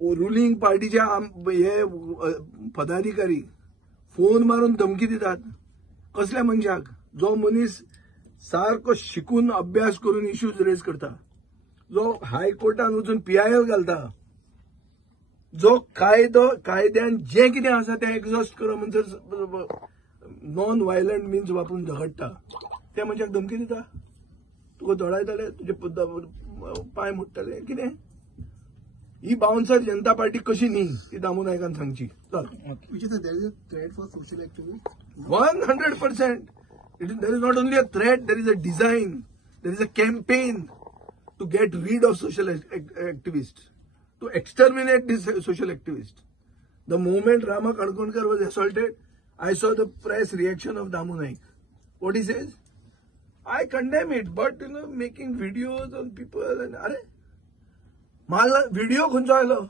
Ruling पार्टीचे हे पदाधिकारी फोन मारून धमकी दितात. कसल्या मनशाक? जो मनीस सारको शिकून अभ्यास करून इश्यूज रेज करता, जो हायकोर्टान वचून PIL घालता, जो कायद्यान जे कितें आसा तें एक्झॉस्ट करप म्हणजे नॉन व्हायलंट मीन्स वापरून झगडटा, त्या मनशाक धमकी दिता. तुका दोडायतले, तुजे पाय मोडटले, कितें? ही बाउन्सर जनता पार्टी कशी न्ही ती दामू नायकान सांगची. चल. 100%. There is not only a threat, there is a design, there is a campaign to get rid of social activists, to exterminate these social activists. The moment Rama Kadkonkar was assaulted, I saw the press reaction of Damu Naik. What he says? I condemn it, but making videos on people and अरे मारला video खंयचो आयलो?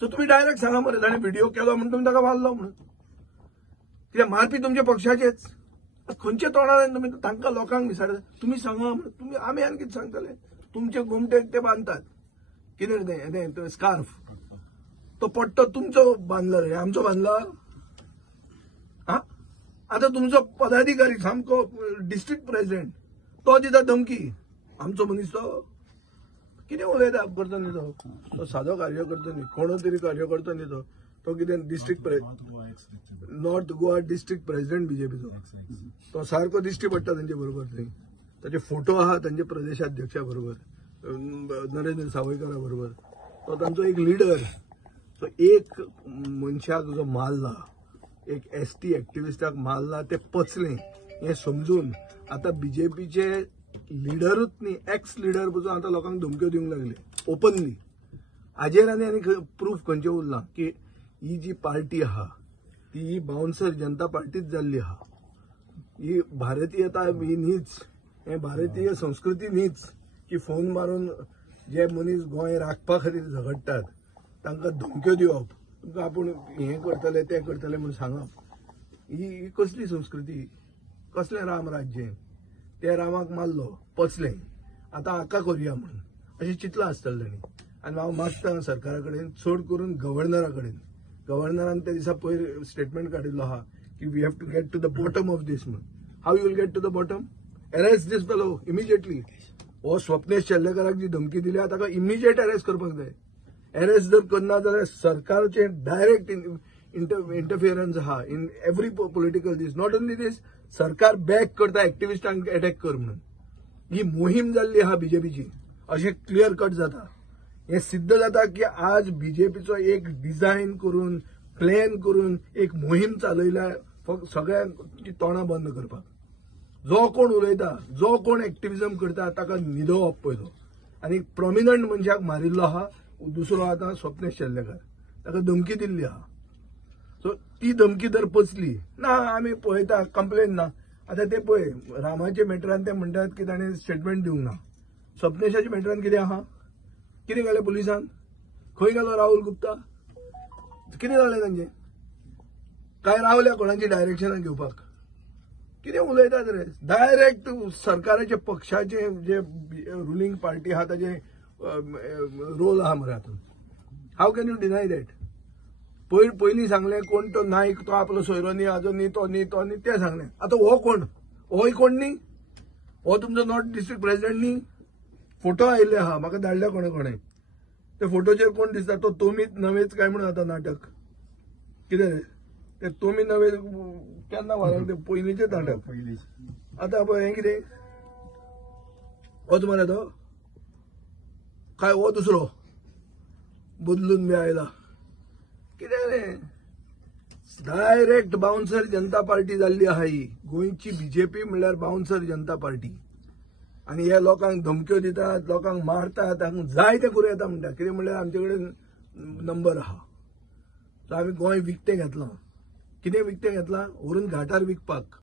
So तुम्ही direct सांगा मरे ताणें video केलो म्हणून तुमी ताका मारलो म्हणून. कित्याक मारपी तुमच्या पक्षाचेच. खंयचे तोंडान तुमी तांकां लोकांक विचारता तुमी सांगा म्हणून. तुमी आमी आनी कितें सांगतले? तुमचे घुमटेक ते बांदतात. कितें तें स्कार्फ तो पट्टो तुमचो बांदलो रे, आमचो बांदलो? हा, आता तुमचो पदाधिकारी सामको डिस्ट्रिक्ट प्रेसिडेंट तो दिता धमकी, आमचो मनीस तो कितें उलयता करता न्ही तो सादो कार्यकर्तो न्ही, कोणो तरी कार्यकर्तो न्ही तो कितें district north Goa district president बीजेपीचो तो सारको दिश्टी पडटा तांचे बरोबर. थंय ताचे फोटो आहा तांचे प्रदेशाध्यक्षा बरोबर, नरेंद्र सावयकारा बरोबर. तो तांचो एक लिडर. सो एक मनशाक जो मारला, एक ST एक्टिविस्टाक मारला, ते पचले हे समजून आता बीजेपीचे लिडरूच न्ही, एक्स लिडर पसून आता लोकांक धमक्यो दिवंक लागले ओपनली. हाजेर आनी प्रूफ खंयचे उरला की ही जी पार्टी आहा ती बाउन्सर जनता पार्टीच जाल्ली आहा. ही भारतीयता ही न्हीच, हे भारतीय संस्कृती न्हीच की फोन मारून जे मनीस गोंय राखपा खातीर झगडटात तांकां धमक्यो दिवप, तुमकां आपूण हें करतले तें करतले म्हणून सांगप. ही कसली संस्कृती? कसलें राम राज्य? त्या रामाक मारलो, पचले, आता हाका करुया म्हणून अशें चिंतलां आसतलें तांणी. आनी हांव मागता सरकारा कडेन, चड करून गव्हर्नरा कडेन, गव्हर्नरान त्या दिसा पयर स्टेटमेंट काडिल्लो आहा की we have to get to the bottom of this म्हणून. How you will get to the bottom? Arrest this fellow immediately. हो स्वप्नेश शेल्लेकराक जी धमकी दिल्या ताका इमिजिएट अरेस्ट करपाक जाय. अरेस्ट जर करना जाल्यार सरकारचे डायरेक्ट इंटरफियरन्स आहा in every political this. Not only this, सरकार बॅक करता एक्टिविस्टांक अटॅक कर म्हणून. ही मोहीम जाल्ली आहा बीजेपीची अशें क्लियर कट जाता. हे सिद्ध जाता की आज बीजेपीचो एक डिझायन करून, प्लॅन करून एक मोहीम चालयल्या फक्त सगळ्यांची तोंडां बंद करपाक. जो कोण उलयता, जो कोण एक्टिविजम करता ताका न्हिदोवप पयलो. आनी प्रॉमिनंट मनशाक मारिल्लो आहा दुसरो आतां स्वप्नेश शेल्लेकर, ताका धमकी दिल्ली आहा. सो ती धमकी जर पचली ना, आमी पळयता कंप्लेन ना. आता ते पळय रामाचे मॅटरान ते म्हणटात की ताणें स्टेटमेंट दिवंक ना. स्वप्नेशाच्या मॅटरान कितें आहा? कितें केलें पुलिसान? खंय गेलो राहुल गुप्ता? कितें जालें तांचें? काय रावल्या कोणाची डायरेक्शनां घेवपाक? कितें उलयतात रे? डायरेक्ट सरकाराचे पक्षाचे जे रुलिंग पार्टी आहा ताचे रोल आहा मरे हातून. How can you deny that? पयलीं सांगलें कोण तो नायक, तो आपलो सोयरो न्ही, हाजो न्ही, तो न्ही, तो न्ही, तें सांगलें. आतां हो कोण? होय कोण न्ही? हो तुमचो नॉर्थ डिस्ट्रिक्ट प्रेसिडेंट न्ही? फोटो आयिल्ले आहा, म्हाका धाडल्या कोणे. ते फोटोचेर कोण दिसता? तो तोमीत नवेच काय म्हणून आतां नाटक. कितें रे ते तोमी नवे केन्ना व्हराक ते पयलींचे नाटक. आतां पळय हें कितें? होच मरे तो काय हो दुसरो बदलून बी आयला? कितें रे? डायरेक्ट बाउन्सर जनता पार्टी जाल्ली आहा ही. गोंयची बीजेपी म्हणल्यार बाउन्सर जनता पार्टी. आनी हे लोकांक धमक्यो दितात, लोकांक मारतात, तांकां जाय ते करूं येता म्हणटा. कितें म्हणल्यार आमचे कडेन नंबर आहा. सो आमी गोंय विकतें घेतलां. कितें विकतें घेतलां? व्हरून घाटार विकपाक.